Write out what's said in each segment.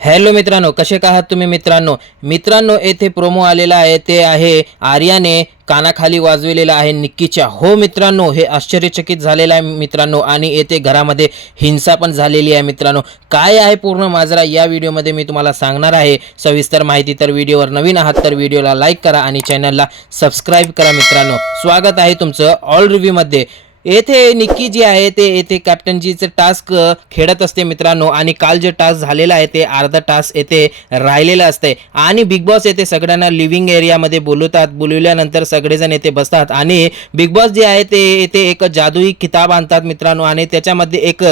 Hello मित्रांनो, कसे आहात तुम्ही मित्रांनो येथे प्रोमो आलेला आहे ते आहे आर्याने कानाखाली वाजविलेला आहे निक्कीच्या। हो मित्रांनो, हे आश्चर्यचकित झालेलं आहे मित्रांनो आणि येथे घरामध्ये हिंसा पण झालेली आहे मित्रांनो। काय आहे पूर्ण माजरा या व्हिडिओमध्ये मी तुम्हाला सांगणार आहे सविस्तर माहिती। तर व्हिडिओवर नवीन आहात तर व्हिडिओला लाईक करा आणि चॅनलला सबस्क्राइब करा मित्रांनो। स्वागत आहे तुमचं ऑल रिव्ह्यू मध्ये। येथे निक्की जी आहे ते येथे कॅप्टनजीचं टास्क खेळत असते मित्रांनो आणि काल जे टास्क झालेला आहे ते अर्धा टास्क येथे राहिलेलं असते आणि बिग बॉस येथे सगळ्यांना लिव्हिंग एरियामध्ये बोलवतात। बोलवल्यानंतर सगळेजण येथे बसतात आणि बिग बॉस जे आहे ते येथे एक जादुई किताब आणतात मित्रांनो आणि त्याच्यामध्ये एक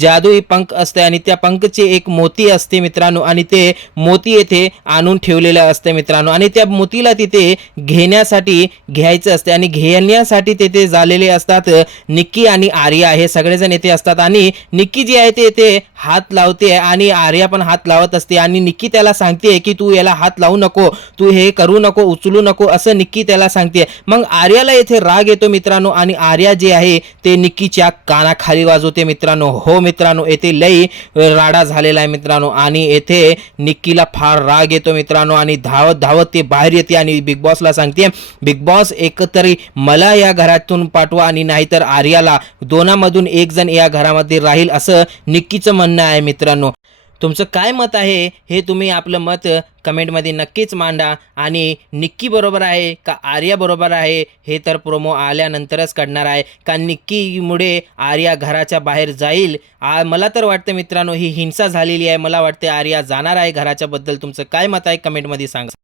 जादुई पंख असते आणि त्या पंखची एक मोती असते मित्रांनो आणि ते मोती येथे आणून ठेवलेलं असते मित्रांनो आणि त्या मोतीला तिथे घेण्यासाठी घ्यायचं असते आणि घेण्यासाठी तिथे झालेले असतात निक्की आणि आर्या हे सगळेजण येथे असतात आणि निक्की जी आहे ते येथे हात लावते आणि आर्या पण हात लावत असते आणि निक्की त्याला सांगते की तू याला हात लावू नको, तू हे करू नको, उचलू नको असं निक्की त्याला सांगते। मग आर्याला येथे राग येतो मित्रांनो आणि आर्या जे आहे ते निक्कीच्या कानाखाली वाजवते मित्रांनो। हो मित्रांनो, येथे लई राडा झालेला आहे मित्रांनो आणि येथे निक्कीला फार राग येतो मित्रांनो आणि धावत धावत ते बाहेर येते आणि बिग बॉसला सांगते, बिग बॉस एकतरी मला या घरातून पाठवा आणि नाहीतर आर्याला, दोनामधून एक जण या घरामध्ये राहील असं निक्कीचं म्हणणं आहे मित्रांनो। तुमचं काय मत आहे हे तुम्ही आपलं मत कमेंटमध्ये नक्कीच मांडा आणि निक्की बरोबर आहे का आर्या बरोबर आहे हे तर प्रोमो आल्यानंतरच कळणार आहे। का निक्कीमुळे आर्या घराच्या बाहेर जाईल? मला तर वाटतं मित्रांनो ही हिंसा झालेली आहे, मला वाटते आर्या जाणार आहे घराच्या बद्दल। तुमचं काय मत आहे कमेंटमध्ये सांगा।